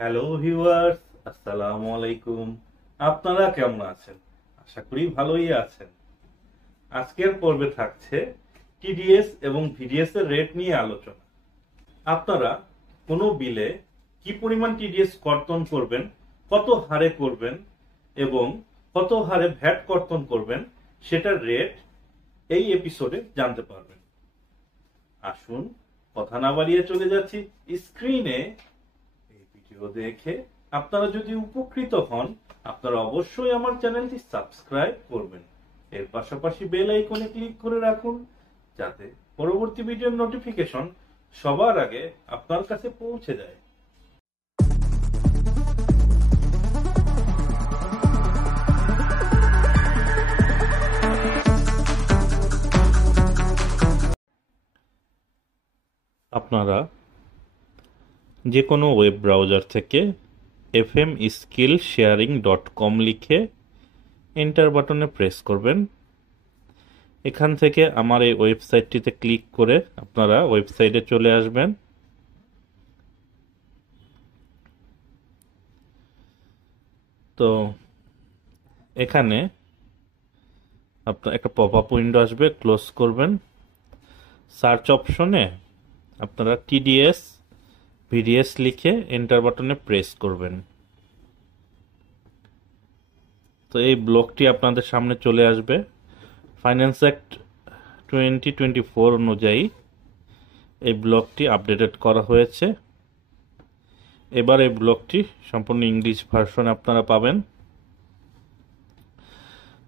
Hello viewers, আসসালামু আলাইকুম। আপনারা কেমন আছেন? আশা করি ভালোই আছেন। আজকের পর্বে থাকছে টিডিএস এবং ভিডিএস এর রেট নিয়ে আলোচনা। আপনারা কোনো বিলে কি পরিমাণ টিডিএস কর্তন করবেন, কত হারে করবেন এবং কত হারে ভ্যাট কর্তন করবেন সেটার রেট এই এপিসোডে জানতে পারবেন। আসুন কথা না বাড়িয়ে চলে যাচ্ছি স্ক্রিনে। এই ভিডিও দেখে আপনারা যদি উপকৃত হন, আপনারা অবশ্যই আমার চ্যানেলটি সাবস্ক্রাইব করবেন। এর পাশাপাশি বেল আইকনে ক্লিক করে রাখুন, যাতে পরবর্তী ভিডিওর নোটিফিকেশন সবার আগে আপনার কাছে পৌঁছে যায়। আপনারা যে কোনো ওয়েব ব্রাউজার থেকে fmskillsharing.com লিখে এন্টার বাটনে প্রেস করবেন। এখান থেকে আমার এই ওয়েবসাইটটিতে ক্লিক করে আপনারা ওয়েবসাইটে চলে আসবেন। তো এখানে আপনার একটা পপআপ উইন্ডো আসবে, ক্লোজ করবেন। সার্চ অপশনে আপনারা টিডিএস ভিডিএস লিখে এন্টার বাটনে প্রেস করবেন। তো এই ব্লকটি আপনাদের সামনে চলে আসবে। ফাইন্যান্স অ্যাক্ট 2024 অনুযায়ী এই ব্লকটি আপডেটেড করা হয়েছে। এবার এই ব্লকটি সম্পূর্ণ ইংলিশ ভার্সনে আপনারা পাবেন।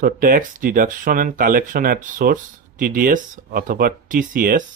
তো tax deduction and collection at source TDS অথবা TCS,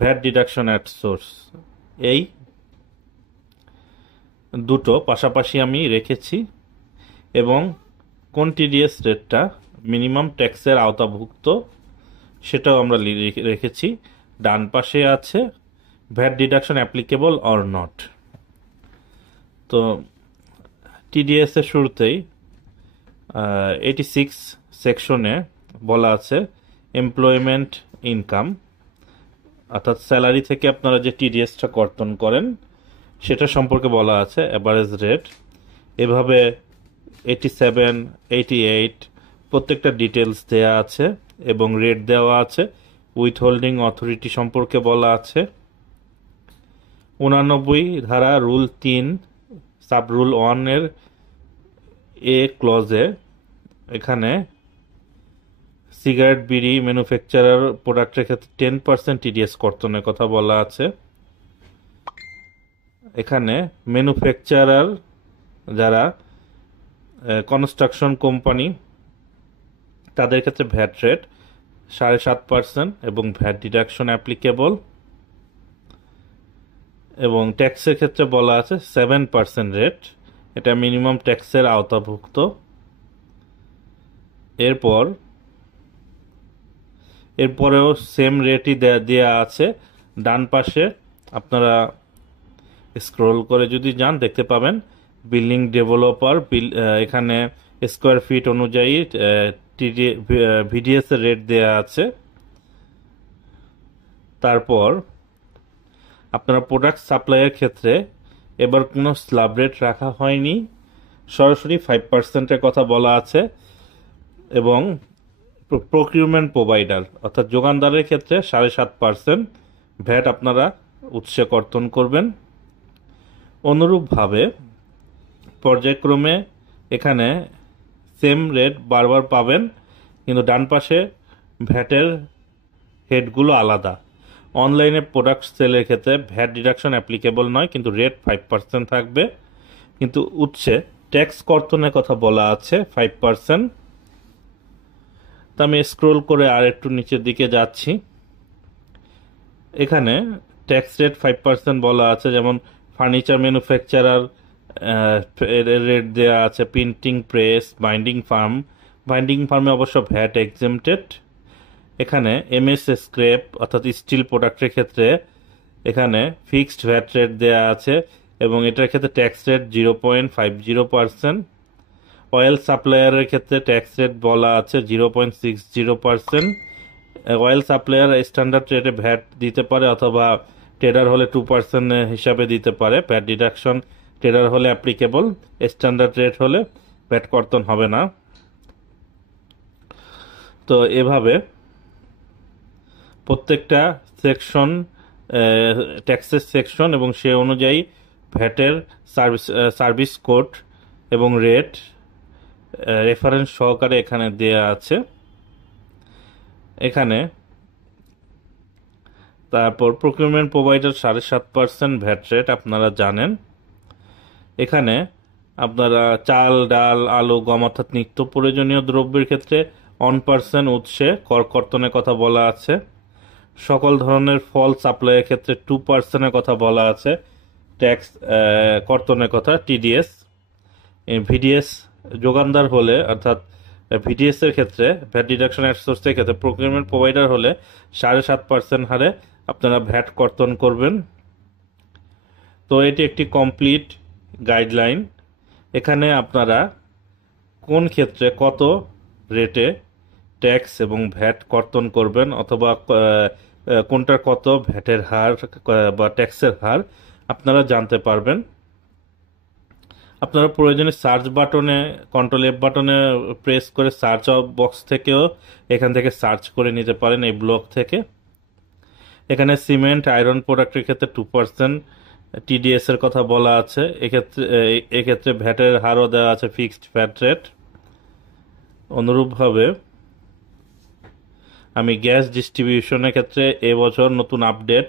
VAT deduction at source, এই দুটো পাশাপাশি আমি রেখেছি এবং কোন টিডিএস রেটটা মিনিমাম ট্যাক্সের আওতাভুক্ত সেটাও আমরা রেখেছি। ডান পাশে আছে VAT deduction applicable or not. তো টিডিএস এর শুরুতেই 86 সেকশনে বলা আছে এমপ্লয়মেন্ট ইনকাম, অর্থাৎ স্যালারি থেকে আপনারা যে টিডিএসটা কর্তন করেন সেটা সম্পর্কে বলা আছে অ্যাভারেজ রেট। এভাবে 87, 88 প্রত্যেকটা ডিটেলস দেয়া আছে এবং রেট দেওয়া আছে। উইথহোল্ডিং অথরিটি সম্পর্কে বলা আছে। 89 ধারা রুল 3 সাব রুল 1 এর এ ক্লজে এখানে সিগারেট বিড়ি ম্যানুফ্যাকচারার প্রোডাক্টের ক্ষেত্রে 10% টিডিএস কর্তনের কথা বলা আছে। এখানে ম্যানুফ্যাকচারার যারা কনস্ট্রাকশন কোম্পানি তাদের ক্ষেত্রে ভ্যাট রেট 7.5% এবং ভ্যাট ডিডাকশন অ্যাপ্লিকেবল, এবং ট্যাক্সের ক্ষেত্রে বলা আছে 7% রেট, এটা মিনিমাম ট্যাক্সের আওতাভুক্ত। এরপরেও সেম রেটই দেয়া আছে। ডান পাশে আপনারা স্ক্রল করে যদি যান দেখতে পাবেন বিল্ডিং ডেভেলপার, এখানে স্কোয়ার ফিট অনুযায়ী ভিডিএস এর রেট দেয়া আছে। তারপর আপনারা প্রোডাক্ট সাপ্লাইয়ের ক্ষেত্রে এবার কোনো স্ল্যাব রেট রাখা হয়নি, সরাসরি 5%-এর কথা বলা আছে। এবং প্রকিউরমেন্ট প্রোভাইডার অর্থাৎ যোগানদারের ক্ষেত্রে 7.5% ভ্যাট আপনারা উৎসে কর্তন করবেন। অনুরূপভাবে পর্যায়ক্রমে এখানে সেম রেট বারবার পাবেন, কিন্তু ডান পাশে ভ্যাটের হেডগুলো আলাদা। অনলাইনে প্রোডাক্ট সেলের ক্ষেত্রে ভ্যাট ডিডাকশন অ্যাপ্লিকেবল নয়, কিন্তু রেট 5% থাকবে। কিন্তু উৎসে ট্যাক্স কর্তনের কথা বলা আছে 5%। তো আমি স্ক্রোল করে আর একটু নিচের দিকে যাচ্ছি। এখানে ট্যাক্স রেট 5% বলা আছে, যেমন ফার্নিচার ম্যানুফ্যাকচারার রেট দেওয়া আছে, প্রিন্টিং প্রেস, বাইন্ডিং ফার্মে অবশ্য ভ্যাট এক্সেম্পটেড। এখানে এমএস স্ক্র্যাপ অর্থাৎ স্টিল প্রোডাক্টের ক্ষেত্রে এখানে ফিক্সড ভ্যাট রেট দেওয়া আছে এবং এটার ক্ষেত্রে ট্যাক্স রেট 0.50%। অয়েল সাপ্লায়ারের ক্ষেত্রে ট্যাক্স রেট বলা আছে 0.60%। অয়েল সাপ্লায়ার স্ট্যান্ডার্ড রেটে ভ্যাট দিতে পারে অথবা ট্রেডার হলে 2% হিসাবে দিতে পারে ভ্যাট ডিডাকশন। ট্রেডার হলে অ্যাপ্লিকেবল, স্ট্যান্ডার্ড রেট হলে ভ্যাট কর্তন হবে না। তো এভাবে প্রত্যেকটা সেকশন, ট্যাক্সের সেকশন এবং সে অনুযায়ী ভ্যাটের সার্ভিস কোড এবং রেট রেফারেন্স সহকারে এখানে দেয়া আছে। এখানে তারপর প্রকিউরমেন্ট প্রোভাইডার 7.5% ভ্যাট রেট আপনারা জানেন। এখানে আপনারা চাল, ডাল, আলু, গম অর্থাৎ নিত্য প্রয়োজনীয় দ্রব্যের ক্ষেত্রে 1% উৎসে কর কর্তনের কথা বলা আছে। সকল ধরনের ফল সাপ্লাইয়ের ক্ষেত্রে 2% কথা বলা আছে ট্যাক্স কর্তনের কথা, টিডিএস। ভিডিএস যোগানদার হলে অর্থাৎ ভিডিএস এর ক্ষেত্রে ভ্যাট ডিডাকশন অ্যাট সোর্সের ক্ষেত্রে প্রকিউরমেন্ট প্রোভাইডার হলে 7.5% হারে আপনারা ভ্যাট কর্তন করবেন। তো এটি একটি কমপ্লিট গাইডলাইন। এখানে আপনারা কোন ক্ষেত্রে কত রেটে ট্যাক্স এবং ভ্যাট কর্তন করবেন অথবা কোনটার কত ভ্যাটের হার বা ট্যাক্সের হার আপনারা জানতে পারবেন। আপনারা প্রয়োজনে সার্চ বাটনে, কন্ট্রোল এফ বাটনে প্রেস করে সার্চ বক্স থেকেও এখান থেকে সার্চ করে নিতে পারেন এই ব্লক থেকে। এখানে সিমেন্ট, আয়রন প্রোডাক্টের ক্ষেত্রে 2% টিডিএস এর কথা বলা আছে। এক্ষেত্রে ভ্যাটের হারও দেওয়া আছে, ফিক্সড ভ্যাট রেট। অনুরূপভাবে আমি গ্যাস ডিস্ট্রিবিউশনের ক্ষেত্রে এবছর নতুন আপডেট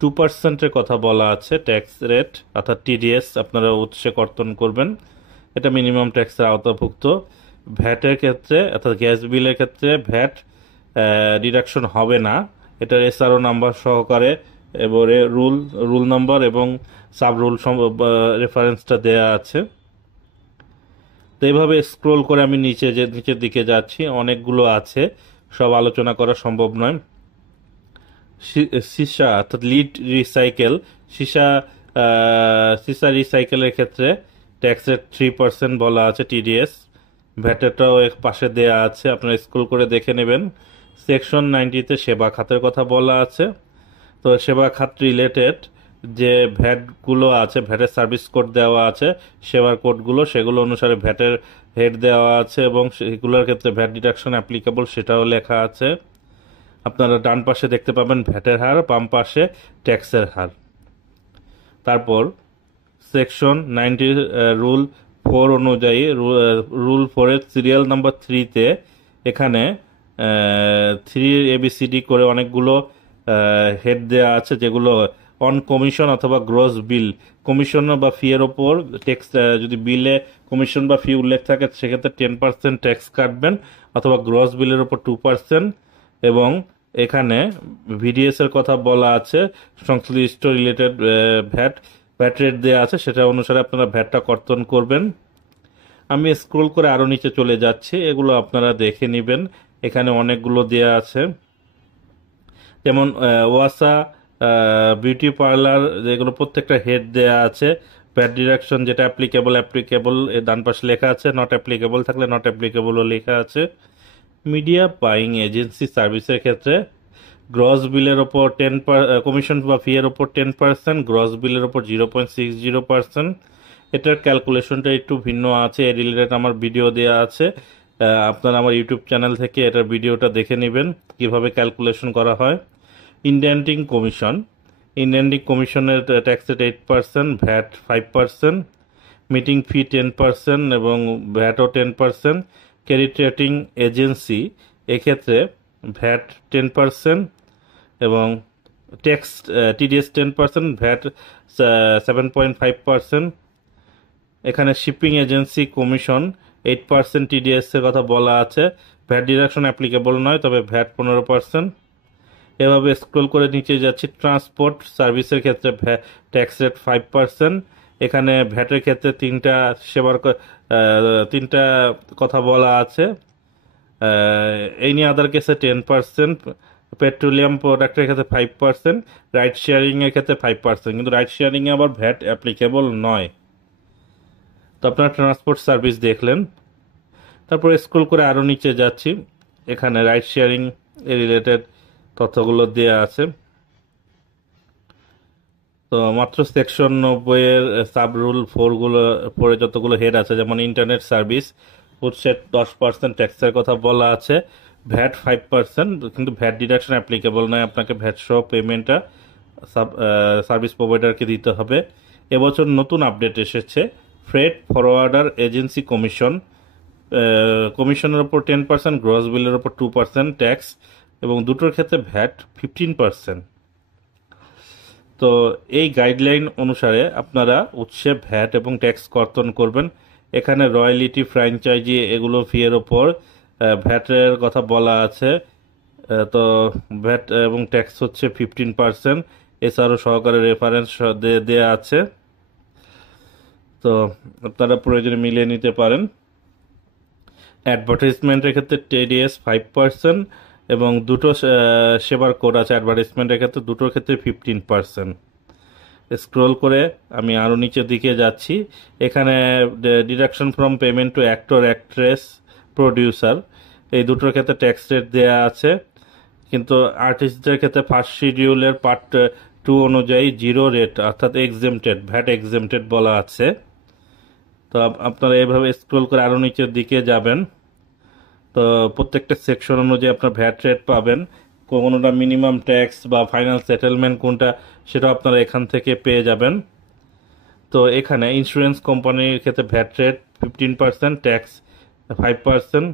2%-এর কথা বলা আছে ট্যাক্স রেট অর্থাৎ টিডিএস আপনারা উৎসে কর্তন করবেন। এটা মিনিমাম ট্যাক্সের আওতাভুক্ত। ভ্যাটের ক্ষেত্রে অর্থাৎ গ্যাস বিলের ক্ষেত্রে ভ্যাট ডিডাকশন হবে না। এটার এসআরও নাম্বার সহকারে এবারে রুল নাম্বার এবং সাব রুল রেফারেন্সটা দেয়া আছে। তো এইভাবে স্ক্রোল করে আমি নিচের দিকে যাচ্ছি, অনেকগুলো আছে, সব আলোচনা করা সম্ভব নয়। সীসা অর্থাৎ লিড রিসাইকেল, সীসা রিসাইকেলের ক্ষেত্রে ট্যাক্স রেট 3% বলা আছে টিডিএস। ভ্যাটেটাও এক পাশে দেয়া আছে, আপনারা স্ক্রল করে দেখে নেবেন। সেকশন 90-তে সেবা খাতের কথা বলা আছে। তো সেবা খাত রিলেটেড যে ভ্যাটগুলো আছে, ভ্যাটের সার্ভিস কোড দেওয়া আছে, সেবার কোডগুলো সেগুলো অনুসারে ভ্যাটের হেড দেওয়া আছে এবং সেগুলোর ক্ষেত্রে ভ্যাট ডিডাকশন অ্যাপ্লিকেবল সেটাও লেখা আছে। আপনারা ডান পাশে দেখতে পাবেন ভ্যাটের হার, বাম পাশে ট্যাক্সের হার। তারপর সেকশন 90 রুল 4 অনুযায়ী রুল 4-এর সিরিয়াল নাম্বার 3-তে এখানে 3 ABCD করে অনেকগুলো হেড দেওয়া আছে, যেগুলো অন কমিশন অথবা গ্রস বিল, কমিশন বা ফি এর ওপর ট্যাক্স, যদি বিলে কমিশন বা ফি উল্লেখ থাকে সেক্ষেত্রে 10% ট্যাক্স কাটবেন, অথবা গ্রস বিলের ওপর 2%। এবং এখানে ভিডিএস এর কথা বলা আছে, সংশ্লিষ্ট রিলেটেড ভ্যাট রেট দেওয়া আছে, সেটা অনুসারে আপনারা ভ্যাটটা কর্তন করবেন। আমি স্ক্রল করে আরো নিচে চলে যাচ্ছি, এগুলো আপনারা দেখে নেবেন। এখানে অনেকগুলো দেয়া আছে, যেমন ওয়াসা, বিউটি পার্লার, যেগুলো প্রত্যেকটা হেড দেয়া আছে। ভ্যাট ডিডাকশন যেটা অ্যাপ্লিকেবল ডান পাশে লেখা আছে, নট অ্যাপ্লিকেবল থাকলে নট অ্যাপ্লিকেবলও লেখা আছে। মিডিয়া বাইং এজেন্সি সার্ভিসের ক্ষেত্রে গ্রস বিলের ওপর কমিশন বা ফি এর ওপর 10%, গ্রস বিলের ওপর 0.60%। এটার ক্যালকুলেশনটা একটু ভিন্ন আছে, এর রিলেটেড আমার ভিডিও দেওয়া আছে, আপনারা আমার ইউটিউব চ্যানেল থেকে এটার ভিডিওটা দেখে নেবেন কিভাবে ক্যালকুলেশন করা হয়। ইন্ডেন্টিং কমিশনের ট্যাক্স রেট 8%, ভ্যাট 5%, মিটিং ফি 10% এবং ভ্যাটও 10%। ক্রেডিট রেটিং এজেন্সি এক্ষেত্রে ভ্যাট 10% এবং ট্যাক্স টিডিএস 10%, ভ্যাট 7.5%। এখানে শিপিং এজেন্সি কমিশন 8% টিডিএস এর কথা বলা আছে, ভ্যাট ডিডাকশন অ্যাপ্লিকেবল নয়, তবে ভ্যাট 15%। এভাবে স্ক্রল করে নিচে যাচ্ছি। ট্রান্সপোর্ট সার্ভিসের ক্ষেত্রে ট্যাক্স রেট 5%। এখানে ভ্যাটের ক্ষেত্রে তিনটা কথা বলা আছে। এই নিয়ে আদার কেসে 10%, পেট্রোলিয়াম প্রোডাক্টের ক্ষেত্রে 5%, রাইড শেয়ারিং এর ক্ষেত্রে 5%, কিন্তু রাইড শেয়ারিং এ আবার ভ্যাট অ্যাপ্লিকেবল নয়। তো আপনারা ট্রান্সপোর্ট সার্ভিস দেখলেন। তারপর স্ক্রল করে আরো নিচে যাচ্ছি, এখানে রাইড শেয়ারিং এর রিলেটেড তথ্যগুলো দেওয়া আছে। তো মাত্র সেকশন 90 এর সাব রুল 4 গুলো পরে যতগুলো হেড আছে, যেমন ইন্টারনেট সার্ভিস, হচ্ছে 10% ট্যাক্সের কথা বলা আছে, ভ্যাট 5%, কিন্তু ভ্যাট ডিডাকশন অ্যাপ্লিকেবল নয়, আপনাকে ভ্যাট সহ পেমেন্টটা সার্ভিস প্রোভাইডারকে দিতে হবে। এবছর নতুন আপডেট এসেছে, ফ্রেট ফরওয়ার্ডার এজেন্সি কমিশন, কমিশনের ওপর 10%, গ্রস বিলের ওপর 2% ট্যাক্স, এবং দুটোর ক্ষেত্রে ভ্যাট 15%। তো এই গাইডলাইন অনুসারে আপনারা উৎসে ভ্যাট এবং ট্যাক্স কর্তন করবেন। এখানে রয়্যালিটি, ফ্র্যাঞ্চাইজি এগুলো ফিয়ের ওপর ভ্যাটের কথা বলা আছে। তো ভ্যাট এবং ট্যাক্স হচ্ছে 15%। এছাড়াও সহকারে রেফারেন্স দেয়া আছে, তো আপনারা প্রয়োজনে মিলিয়ে নিতে পারেন। অ্যাডভার্টাইজমেন্টের ক্ষেত্রে টিডিএস 5%, এবং দুটো সেবার কোড আছে অ্যাডভার্টাইজমেন্টের ক্ষেত্রে, দুটোর ক্ষেত্রে 15%। স্ক্রল করে আমি আরও নিচের দিকে যাচ্ছি। এখানে deduction from payment to actor, actress, producer, এই দুটোর ক্ষেত্রে ট্যাক্স রেট দেয়া আছে, কিন্তু আর্টিস্টদের ক্ষেত্রে ফার্স্ট শিডিউলের পার্ট 2 অনুযায়ী জিরো রেট, অর্থাৎ এক্সেমটেড, ভ্যাট এক্সেমটেড বলা আছে। তো আপনারা এভাবে স্ক্রল করে আরও নিচের দিকে যাবেন। তো প্রত্যেকটা সেকশন অনুযায়ী আপনার ভ্যাট রেট পাবেন, কোনোটা মিনিমাম ট্যাক্স বা ফাইনাল সেটেলমেন্ট কোনটা সেটা আপনারা এখান থেকে পেয়ে যাবেন। তো এখানে ইন্স্যুরেন্স কোম্পানির ক্ষেত্রে ভ্যাট রেট 15%, ট্যাক্স 5%।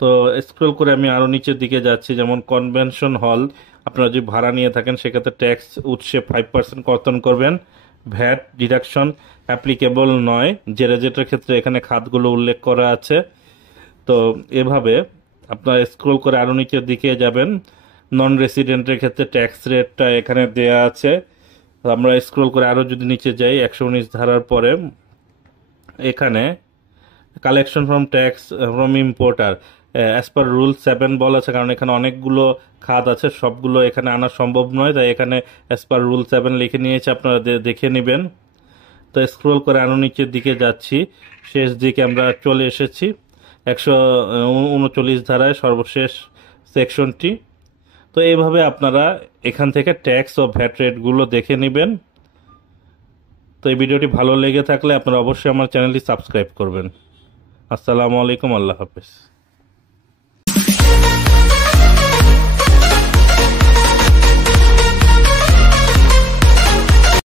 তো স্ক্রল করে আমি আরও নিচের দিকে যাচ্ছি, যেমন কনভেনশন হল, আপনারা যদি ভাড়া নিয়ে থাকেন সেক্ষেত্রে ট্যাক্স উৎসে 5% কর্তন করবেন, ভ্যাট ডিডাকশন অ্যাপ্লিকেবল নয়, জেরেজেটের ক্ষেত্রে এখানে খাতগুলো উল্লেখ করা আছে। তো এভাবে আপনারা স্ক্রল করে আরও নিচের দিকে যাবেন। নন রেসিডেন্টের ক্ষেত্রে ট্যাক্স রেটটা এখানে দেয়া আছে। আমরা স্ক্রল করে আরও যদি নিচে যাই 119 ধারার পরে এখানে collection from tax from importer as per rule 7 বলা আছে, কারণ এখানে অনেকগুলো খাত আছে, সবগুলো এখানে আনা সম্ভব নয়, তাই এখানে অ্যাজ পার রুল 7 লিখে নিয়েছে, আপনারা দেখে নেবেন। তো স্ক্রল করে আরও নিচের দিকে যাচ্ছি, শেষ দিকে আমরা চলে এসেছি 139 ধারায় সর্বশেষ সেকশনটি। তো এইভাবে আপনারা এখান থেকে ট্যাক্স ও ভ্যাট রেটগুলো দেখে নেবেন। তো এই ভিডিওটি ভালো লেগে থাকলে আপনারা অবশ্যই আমার চ্যানেলটি সাবস্ক্রাইব করবেন। আসসালামু আলাইকুম, আল্লাহ হাফেজ।